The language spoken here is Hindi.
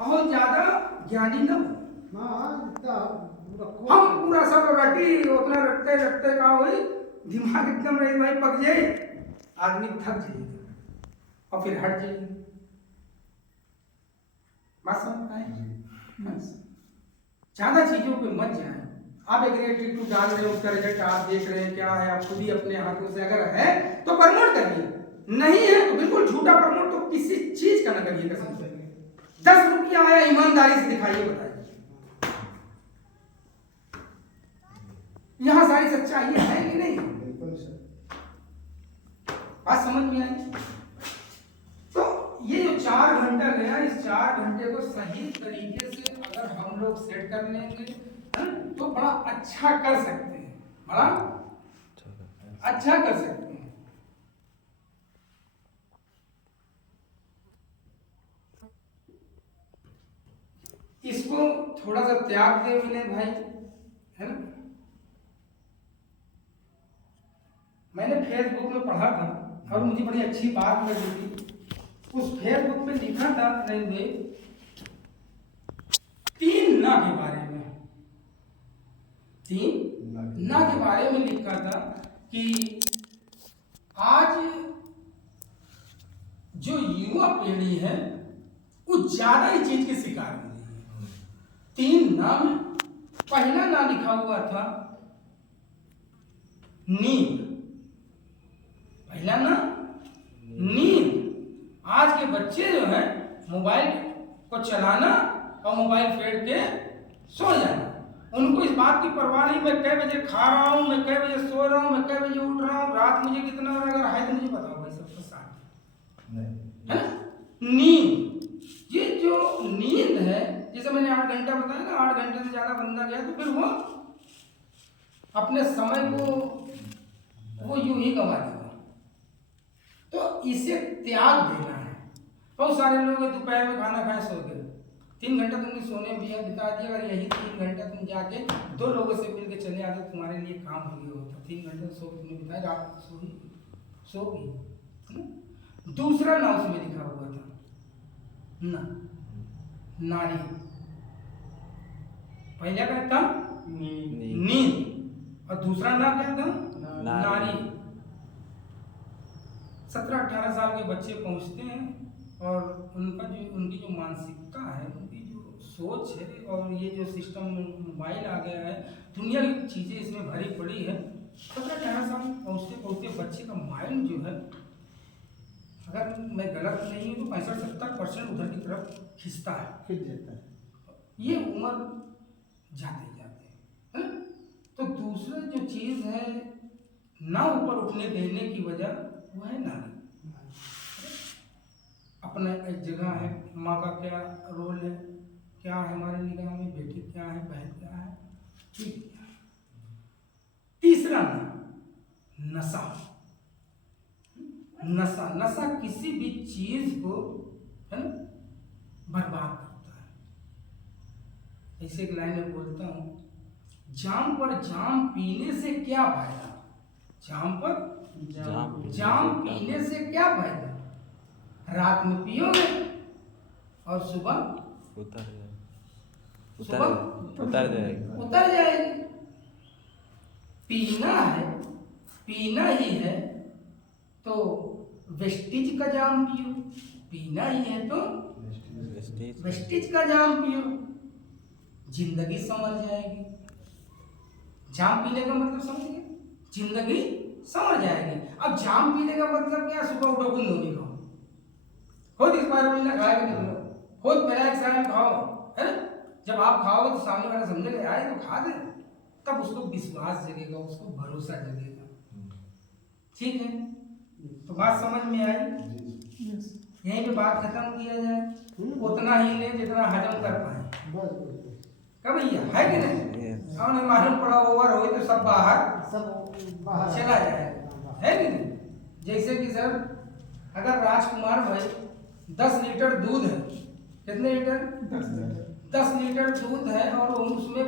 और ज्यादा ज्ञानी न बनो। हम पूरा सब रटी उतना रटते रटते का हुई दिमाग एकदम रही भाई पक जाए, आदमी थक जाएगा और फिर हट जाएगी। बात समझ आए? ज्यादा चीजों पे मत जाए। आप एक रेट डाल रहे हो, उसका रिजल्ट आप देख रहे हैं क्या है, आप खुद ही अपने हाथों से अगर है तो प्रमोट करिए, नहीं है तो बिल्कुल झूठा प्रमोट तो किसी चीज का न करिए। कसम से 10 रुपया आया ईमानदारी से दिखाइए, बताइए यहां सारी सच्चाई है कि नहीं? बात समझ में आई? तो ये जो 4 घंटा गया, इस 4 घंटे को सही तरीके से अगर हम लोग सेट कर लेंगे तो बड़ा अच्छा कर सकते हैं, बड़ा अच्छा कर सकते हैं। इसको थोड़ा सा त्याग दे मिले भाई, है ना? मैंने फेसबुक में पढ़ा था और मुझे बड़ी अच्छी बात लगी थी। उस फेसबुक पे लिखा था रेलवे 3 ना के बारे में, 3 ना के बारे में लिखा था कि आज जो युवा पीढ़ी है वो ज्यादा ही चीज के शिकार हो रही है। 3 ना में पहला ना लिखा हुआ था नींद, पहला ना नींद। आज के बच्चे जो है मोबाइल को चलाना और मोबाइल फेंक के सो जाना, उनको इस बात की परवाह नहीं मैं कै बजे खा रहा हूँ, मैं कै बजे सो रहा हूँ, मैं कै बजे उठ रहा हूँ, रात मुझे कितना अगर है तो मुझे बताओ भाई, सबके साथ है ना? नींद, ये जो नींद है, जैसे मैंने 8 घंटा बताया ना, 8 घंटे से ज्यादा बंदा गया तो फिर वो अपने समय को वो यूं ही गंवा देगा। तो इसे त्याग देना है। बहुत सारे लोग दोपहर में खाना खाए सो गए, 3 घंटा तुमने सोने में बिता दिया। अगर यही 3 घंटा तुम जाके 2 लोगों से मिलकर चले आते तुम्हारे लिए काम हो गया होता। 3 घंटे सो तुमने बिताए, रात को सो गई। दूसरा ना उसमें लिखा हुआ था ना नारी, पहला क्या था नींद और दूसरा ना क्या था नारी। 17-18 साल के बच्चे पहुंचते हैं और उनकी जो मानसिकता है, उनकी जो सोच है और ये जो सिस्टम मोबाइल आ गया है, दुनिया की चीज़ें इसमें भरी पड़ी है। 17-18 साल पहुंचते पहुंचते बच्चे का माइंड जो है, अगर मैं गलत नहीं हूँ तो 65-70% उधर की तरफ खिंचता है, खिंच जाता है। ये उम्र जाते जाते है। तो दूसरा जो चीज़ है ना ऊपर उठने देने की वजह वो है नारी। अपना एक जगह है, माँ का क्या रोल है, क्या है हमारी निगाह में, बेटी क्या है, बहन क्या है, ठीक। तीसरा नशा, नशा नशा किसी भी चीज को है ना बर्बाद करता है। ऐसे एक लाइन में बोलता हूँ, जाम पर जाम पीने से क्या फायदा, जाम पर जाम पीने से क्या फायदा, रात में पियोगे और सुबह उतर जाएगी। पीना है, पीना ही है तो वेस्टेज का जाम पियो, पीना ही है तो वेस्टेज का जाम पियो, जिंदगी संवर जाएगी। जाम पीने का मतलब समझिए, जिंदगी संवर जाएगी। अब जाम पीने का मतलब क्या, सुबह उठो गुंद होगी खाओ, खुद इस बार महीना खाएगा नहीं लो, खुद पहला एक साल खाओ, है ना? जब आप खाओगे तो सामने वाला समझेगा यार तो खा दे, तब उसको विश्वास जगेगा, उसको भरोसा जगेगा। ठीक है, तो बात समझ में आई? यहीं पे बात खत्म किया जाए, उतना ही ले जितना हजम कर पाए। क्या भैया, है कि नहीं? और नहीं मालूम पड़ा ओवर हो तो सब बाहर चला जाए, है कि नहीं? जैसे कि सर अगर राजकुमार भाई 10 लीटर दूध है, कितने लीटर? 10 लीटर दूध है और उसमें